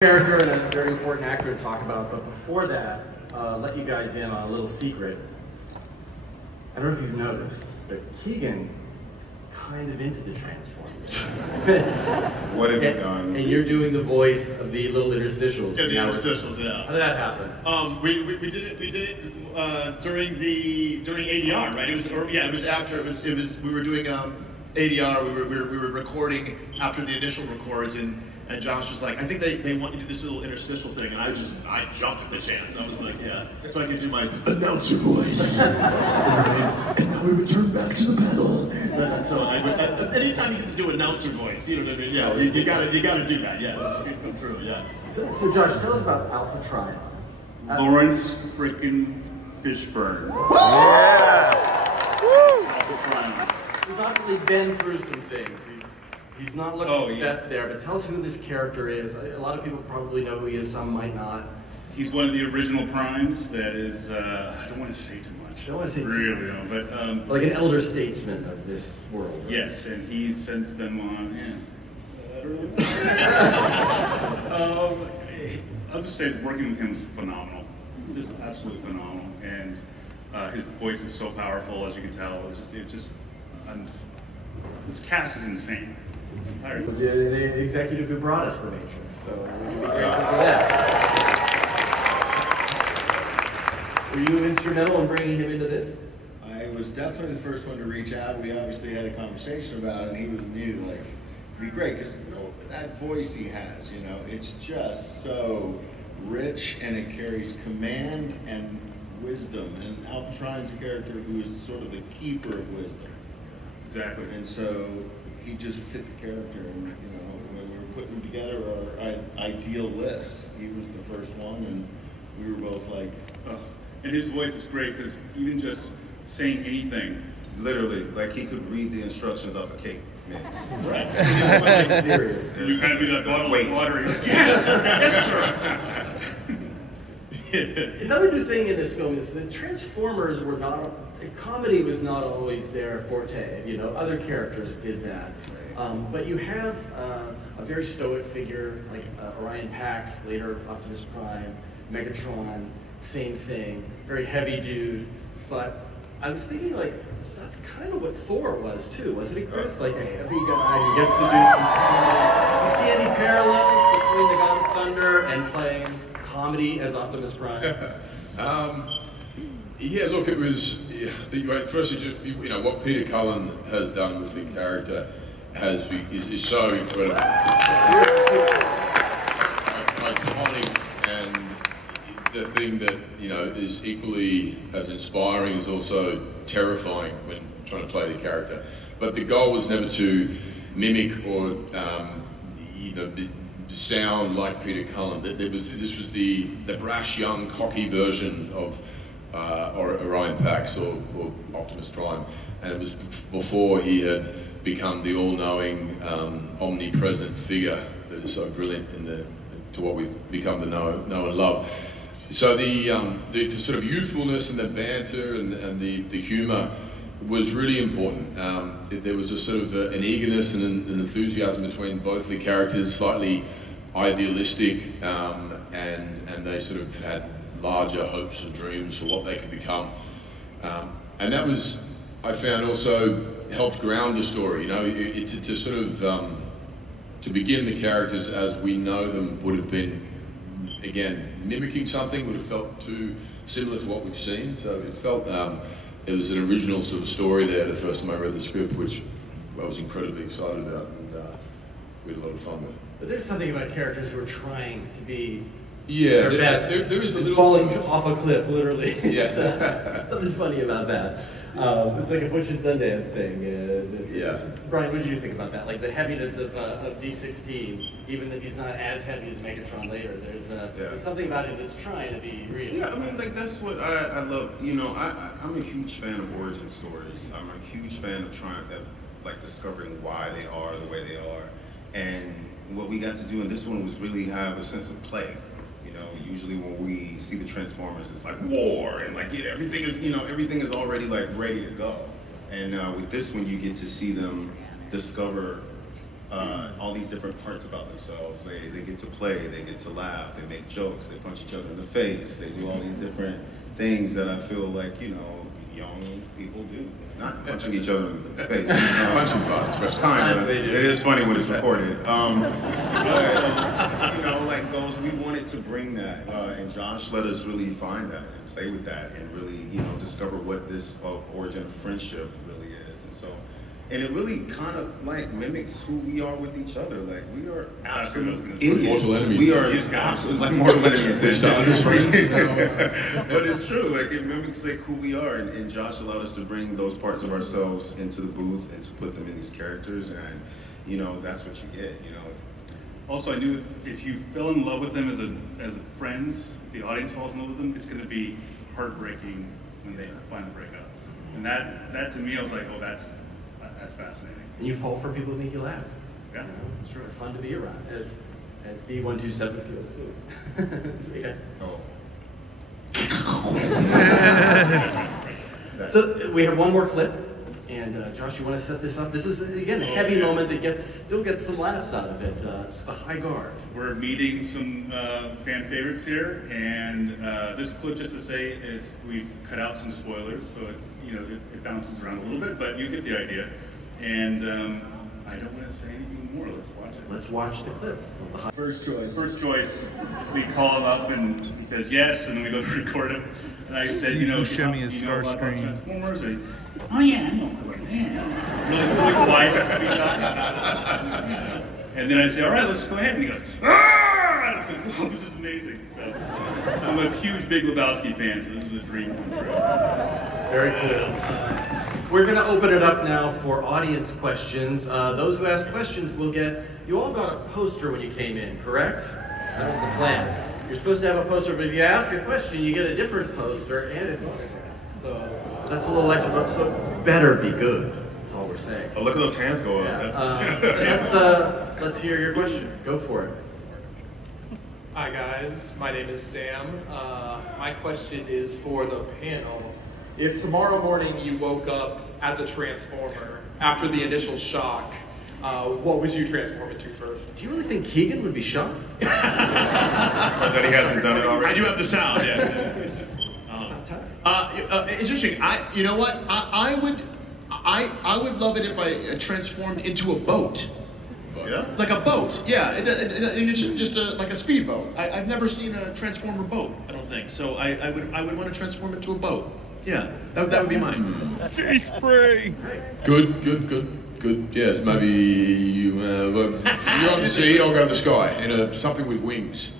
Character and a very important actor to talk about, but before that, let you guys in on a little secret. I don't know if you've noticed, but Keegan is kind of into the Transformers. What have you done? And you're doing the voice of the little interstitials. Yeah, the interstitials, yeah. How did that happen? We did it during ADR, right? It was after we were doing ADR. We were recording after the initial records, and Josh was like, I think they want you to do this little interstitial thing, and I jumped at the chance. I was like, yeah, so I could do my announcer voice. And now we return back to the panel. So anytime you get to do announcer voice, you know what I mean? Yeah, you gotta do that. Yeah, come through. Yeah. So Josh, tell us about Alpha Triumph. Lawrence frickin' Fishburne. Yeah. Woo! Alpha Triumph. He's obviously been through some things. He's not looking his best there, but tell us who this character is. A lot of people probably know who he is, some might not. He's one of the original primes that is, I don't want to say too much. Don't want to say really, too much. But, like an elder statesman of this world. Right? Yes, and he sends them on, I'll just say working with him was phenomenal. Just absolutely phenomenal. And his voice is so powerful, as you can tell. This cast is insane. The executive who brought us The Matrix, so we can be grateful for that. Were you instrumental in bringing him into this? I was definitely the first one to reach out. We obviously had a conversation about it, and he was new. Like, it'd be great because that voice he has, it's just so rich, and it carries command and wisdom. And Alpha Triumph's a character who is sort of the keeper of wisdom. Exactly. And so he just fit the character, and when we were putting together our ideal list, he was the first one, and we were both like, oh. And his voice is great because even just saying anything, literally, like he could read the instructions off a cake mix. Right. Serious. You kind of be that bottle of water. Yes, sir. Another new thing in this film is that Transformers were not. Comedy was not always their forte. Other characters did that. But you have a very stoic figure like Orion Pax, later Optimus Prime, Megatron, same thing, very heavy dude. But I was thinking, like, that's kind of what Thor was too, wasn't it, Chris? Like a heavy guy who gets to do some comedy. You see any parallels between the God of Thunder and playing comedy as Optimus Prime? Yeah, look, it was, firstly, just, what Peter Cullen has done with the character is so incredible. Iconic, and the thing that, is equally as inspiring is also terrifying when trying to play the character. But the goal was never to mimic or, sound like Peter Cullen. This was the brash, young, cocky version of or Orion Pax or Optimus Prime, and it was before he had become the all-knowing, omnipresent figure that is so brilliant to what we've become to know and love. So the sort of youthfulness and the banter and the humour was really important. There was a sort of an eagerness and an enthusiasm between both the characters, slightly idealistic, and they sort of had larger hopes and dreams for what they could become. And that was, I found, also helped ground the story. To sort of, to begin the characters as we know them would have been, again, mimicking something would have felt too similar to what we've seen. So it felt, it was an original sort of story there the first time I read the script, which I was incredibly excited about, and we had a lot of fun with. But there's something about characters who are trying to be their best. There is a little falling off a cliff, literally. Yeah. Something funny about that. It's like a Butch and Sundance thing. Yeah. Brian, what did you think about that? Like the heaviness of D16, even if he's not as heavy as Megatron later, there's something about him that's trying to be real. Yeah, I mean, like that's what I love. I'm a huge fan of origin stories. I'm a huge fan of discovering why they are the way they are. And what we got to do in this one was really have a sense of play. Usually when we see the Transformers, it's like war and everything is already like ready to go. And with this one, you get to see them discover all these different parts about themselves. They get to play, they get to laugh, they make jokes, they punch each other in the face, they do all these different things that I feel like, you know, young people do. Not punching each other in the face. Punching part, especially. Kind of. It is funny when it's recorded. But, you know, like those, we wanted to bring that, and Josh let us really find that and play with that and really, you know, discover what this origin of friendship really is. And so, and it really kind of like mimics who we are with each other. Like we are absolute idiots. Mortal enemies. We are absolutely like mortal enemies. But it's true. Like it mimics like who we are, and Josh allowed us to bring those parts of ourselves into the booth and to put them in these characters, and you know that's what you get. You know. Also, I knew if you fell in love with them as a friends, if the audience falls in love with them, it's going to be heartbreaking when they finally break up. And that to me, I was like, oh, that's fascinating. And you fall for people who make you laugh. Yeah, that's true. They're fun to be around, as B127 feels too. Okay. Oh. So we have one more clip, and Josh, you want to set this up? This is again a heavy moment that still gets some laughs out of it. It's the high guard. We're meeting some fan favorites here, and this clip, just to say, is we've cut out some spoilers, so it bounces around a little bit, but you get the idea. And I don't want to say anything more. Let's watch it. Let's watch the clip. First choice. First choice, we call him up and he says yes, and then we go to record him. And I said, you know, show me his you star know about screen. Transformers? And, oh yeah, I know about that. Really quiet. And then I say, all right, let's go ahead. And he goes, ah! And I was like, wow, this is amazing. So I'm a huge Big Lebowski fan, so this is a dream come true. Very cool. We're going to open it up now for audience questions. Those who ask questions will get, you all got a poster when you came in, correct? That was the plan. You're supposed to have a poster, but if you ask a question, you get a different poster, and it's autographed. So that's a little extra, so better be good. That's all we're saying. Oh, look at those hands go up. Yeah. Let's hear your question. Go for it. Hi guys, my name is Sam. My question is for the panel. If tomorrow morning you woke up as a Transformer after the initial shock, what would you transform into first? Do you really think Keegan would be shocked? That he hasn't done it already. I do have the sound, yeah. It's interesting. You know what? I would love it if I transformed into a boat. Yeah? Like a boat, yeah. It's just like a speedboat. I've never seen a Transformer boat, I don't think. So I would want to transform into a boat. Yeah, that would be mine. Sea spray! Good. Yes, maybe you're on the sea, I'll go to the sky in something with wings.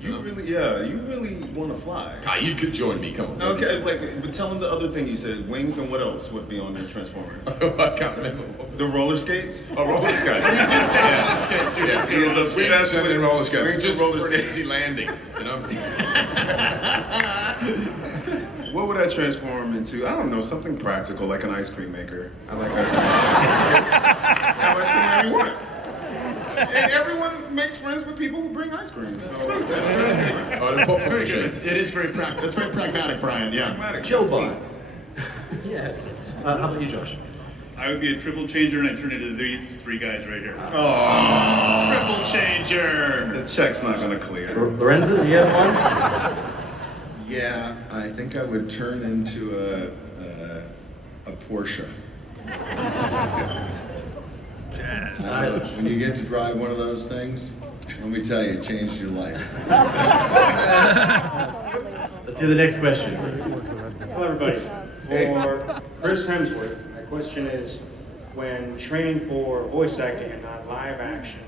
You really want to fly. Ah, you could join me, come on. Okay, but tell him the other thing you said. Wings and what else would be on your Transformer? I can't remember. The roller skates? Oh, roller skates. Yeah. He is obsessed Wings and roller skates. Wings Just and roller for an skates. easy landing, you know? What would I transform into? I don't know, something practical, like an ice cream maker. I like ice cream. Have ice cream whenever you want. And everyone makes friends with people who bring ice cream. So that's Very good. It is very practical. That's very pragmatic, Brian. Yeah. pragmatic. Chill bot. Yeah. How about you, Josh? I would be a triple changer and I'd turn into these three guys right here. Oh, triple changer. The check's not gonna clear. Lorenzo, do you have one? Yeah, I think I would turn into a Porsche. When you get to drive one of those things, let me tell you, it changed your life. Let's hear the next question. Hello everybody. For Chris Hemsworth, my question is, when training for voice acting and not live action,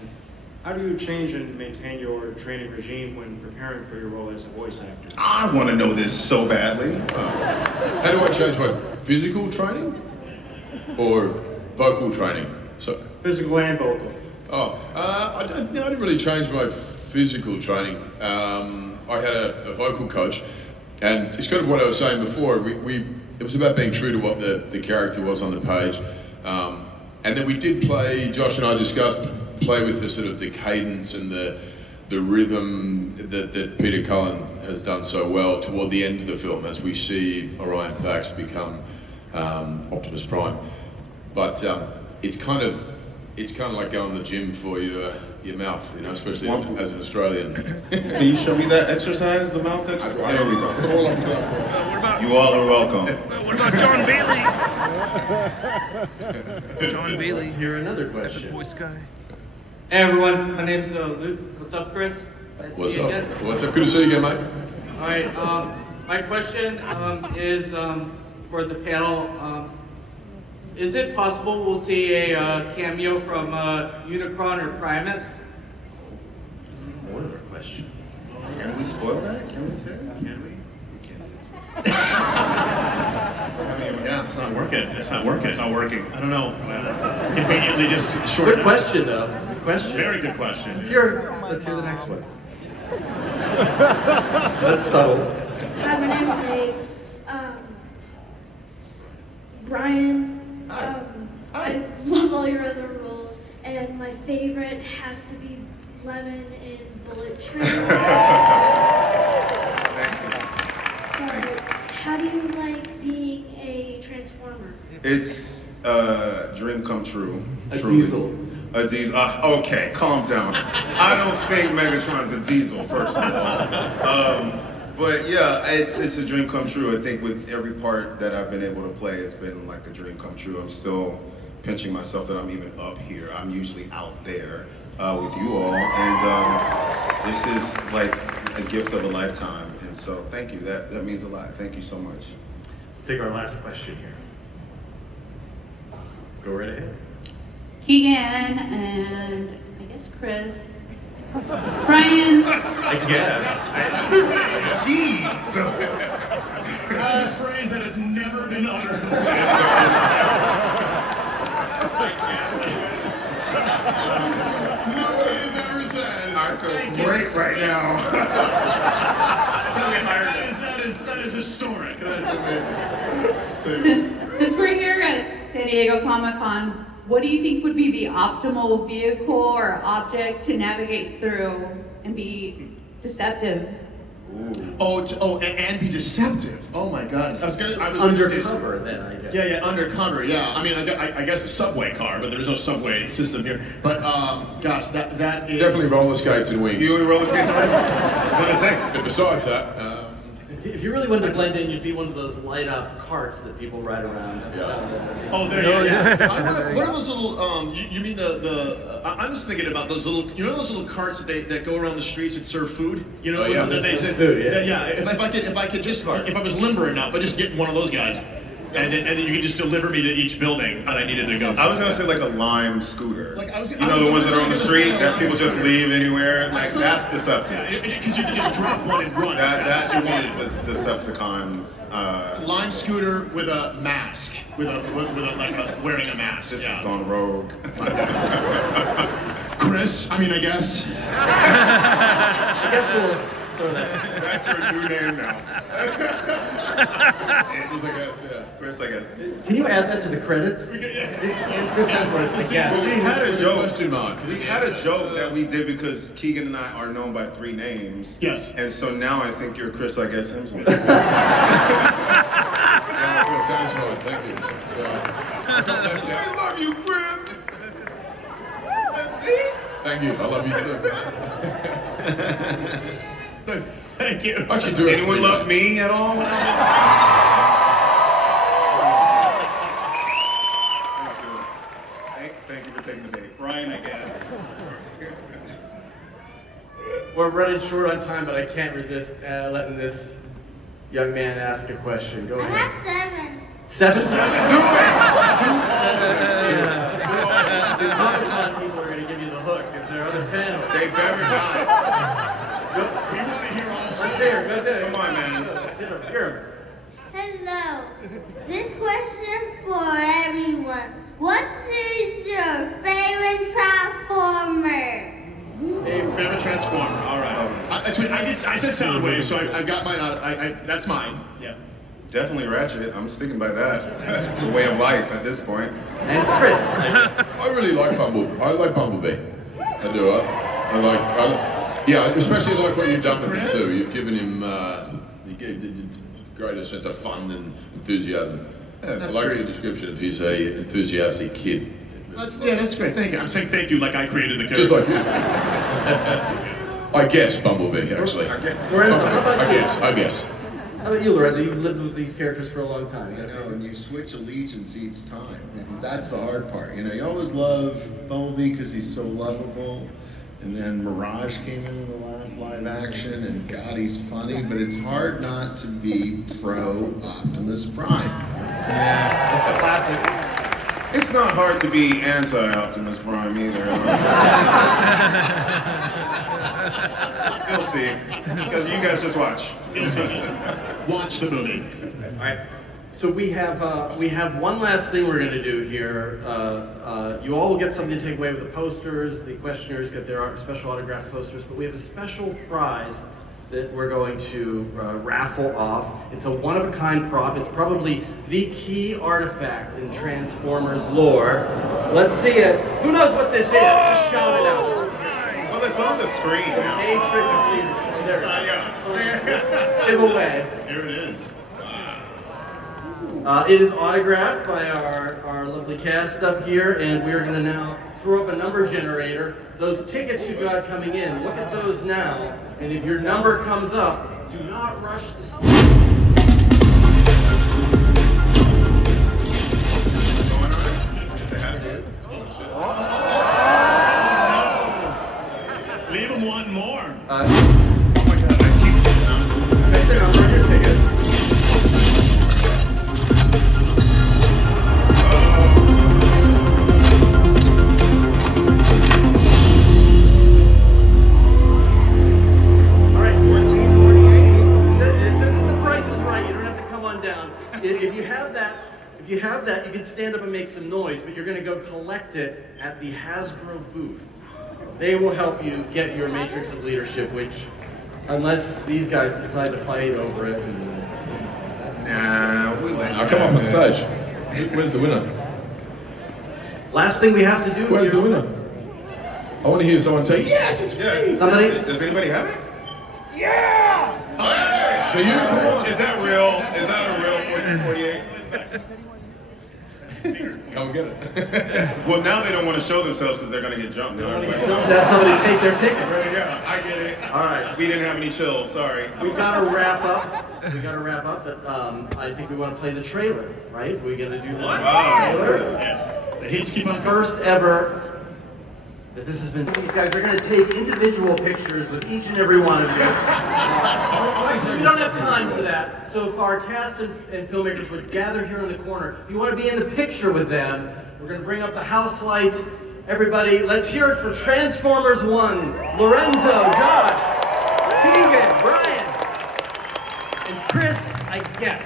how do you change and maintain your training regime when preparing for your role as a voice actor? I want to know this so badly. How do I change my physical training or vocal training? So, Physical and vocal. I didn't really change my physical training. I had a vocal coach, and it's kind of what I was saying before. It was about being true to what the character was on the page, and then we did play. Josh and I discussed play with the sort of the cadence and the rhythm that Peter Cullen has done so well toward the end of the film, as we see Orion Pax become Optimus Prime. But it's kind of it's kind of like going to the gym for your mouth, you know, especially as an Australian. Can you show me that exercise, the mouth exercise? There we go. What about You all are welcome. what about John Bailey? John Bailey. Let's hear another question. Voice guy. Hey everyone, my name's Luke. What's up, Chris? Nice to What's see you up? again. What's up? Good to see you again, mate. All right. My question is for the panel. Is it possible we'll see a cameo from Unicron or Primus? Spoiler question. Can we spoil that? Can we say that? Can we? Yeah, it's not working. It's not working. It's not working. I don't know. Conveniently just short. Good question, though. Good question. Very good question. Let's hear the next one. That's subtle. Hi, my name's Nate. Brian. I love all your other roles, and my favorite has to be Lemon in Bullet Train. How do you like being a Transformer? It's a dream come true. A truly. diesel. A diesel. Okay, calm down. I don't think Megatron's a diesel, first of all. But yeah, it's a dream come true. I think with every part that I've been able to play, it's been like a dream come true. I'm still pinching myself that I'm even up here. I'm usually out there with you all, and this is like a gift of a lifetime. And so, thank you. That means a lot. Thank you so much. Take our last question here. Go right ahead. Keegan and I guess Chris. Brian. I guess. Jeez. That is a phrase that has never been uttered. Nobody has ever said. I feel great right now. That is historic. That's amazing. Since we're here at San Diego Comic-Con, what do you think would be the optimal vehicle or object to navigate through and be deceptive? And be deceptive. Oh my God. I was Undercover, then, I guess. Yeah, undercover. Yeah, I mean, I guess a subway car, but there's no subway system here. But gosh, that is Definitely roller skates and wings. You and roller skates? I was gonna say. But besides that, If you really wanted to blend in, you'd be one of those light-up carts that people ride around. Oh, there you go. Yeah. What are those little? You mean the? I'm just thinking about those little. You know those little carts that go around the streets and serve food. You know, Oh, yeah. Food, yeah. Yeah. If I was limber enough, I'd just get one of those guys, and then you could just deliver me to each building that I needed to go to. I was gonna say like a Lime scooter. Like, the ones that are on the street that people just leave anywhere. Like that's deceptive. Yeah, because you can just drop one and run. That to me is the Decepticons. Lime scooter with a mask, wearing a mask. This Yeah. has gone rogue. Chris, I guess. I guess we'll throw that. That's your new name now. Chris, I guess. Can you add that to the credits? And Chris Hemsworth, I guess. We had a joke. question mark. We had a joke that we did because Keegan and I are known by 3 names. Yes. And so now I think you're Chris, I guess, Hemsworth. I feel satisfied. Thank you. I love you, Chris. Thank you. I love you too. Thank you. Actually, do it. Anyone love me at all? Thank you for taking the bait. Brian, I guess. We're running short on time, but I can't resist letting this young man ask a question. Go I ahead. have 7. 7? The Comic-Con people are going to give you the hook because there are other panels. They better not. We want to hear all Let's hear it. Let's hear it. Come on, man. Let's hear him. Hello. This question for everyone. What is your favorite Transformer? Favorite Transformer. All right. I said Soundwave, so I got mine. That's mine. Yeah. Definitely Ratchet. I'm sticking by that. It's a way of life at this point. And Chris. I really like Bumblebee. I like Bumblebee. I do. Yeah, especially like what you've done with him too. You've given him the greater sense of fun and enthusiasm. Yeah, I like the description of he's a enthusiastic kid. It That's great. Thank you. I'm saying thank you like I created the character. Just like you. I guess Bumblebee, actually. Lorenzo, how about you? I guess. How about you, Lorenzo? You've lived with these characters for a long time. I know, and you switch allegiance each time. That's the hard part. You know, you always love Bumblebee because he's so lovable. And then Mirage came in the last live action, and God, he's funny, but it's hard not to be pro Optimus Prime. Yeah, classic. It's not hard to be anti-Optimus Prime either. You'll see. Because you guys just watch. Watch the movie. All right. So we have one last thing we're going to do here. You all will get something to take away with the posters. The questionnaires get their special autographed posters, but we have a special prize that we're going to raffle off. It's a one-of-a-kind prop. It's probably the key artifact in Transformers lore. Let's see it. Who knows what this is? Just shout it out. Well, it's on the screen now. Matrix of Leadership. There it is. Give away. Here it is. It is autographed by our lovely cast up here, and we're going to now throw up a number generator. Those tickets you got coming in, look at those now, and if your number comes up, do not rush the stage. Leave them wanting more. Oh my God, I keep Right there, I'm on your ticket. If you have that, you can stand up and make some noise, but you're going to go collect it at the Hasbro booth. They will help you get your Matrix of Leadership, which, unless these guys decide to fight over it. Nah, we let you. Now come up on stage. Where's the winner? Last thing we have to do. Where's the winner? I want to hear someone say, yes, it's me! Somebody? Does anybody have it? Yeah! Do you? Come on. Is that real? Is that a real 1448? Come get it. Well, now they don't want to show themselves because they're going to get jumped. That's somebody take their ticket. Yeah, I get it. All right. We didn't have any chills, sorry. We got to wrap up. But I think we want to play the trailer, right? We're going to do the trailer. Yes. The hits keep on First ever that this has been. These guys are going to take individual pictures with each and every one of you. We don't have time for that. So if our cast and filmmakers would gather here in the corner, if you want to be in the picture with them, we're going to bring up the house lights. Everybody, let's hear it for Transformers 1. Lorenzo, Josh, Keegan, Brian, and Chris, I guess.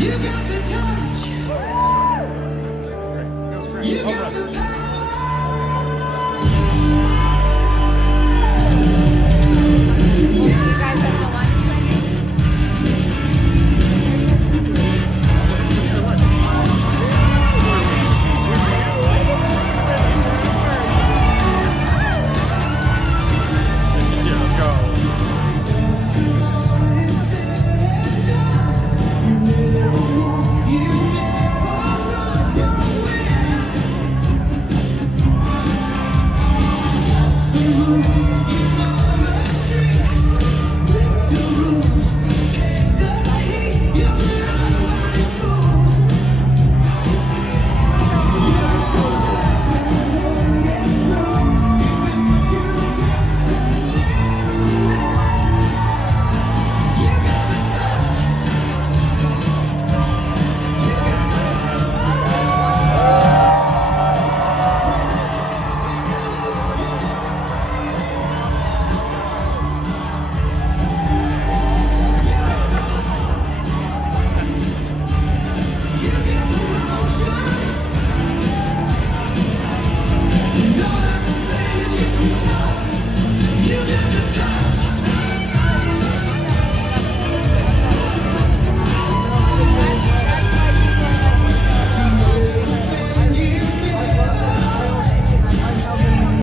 You got the touch. You got the power.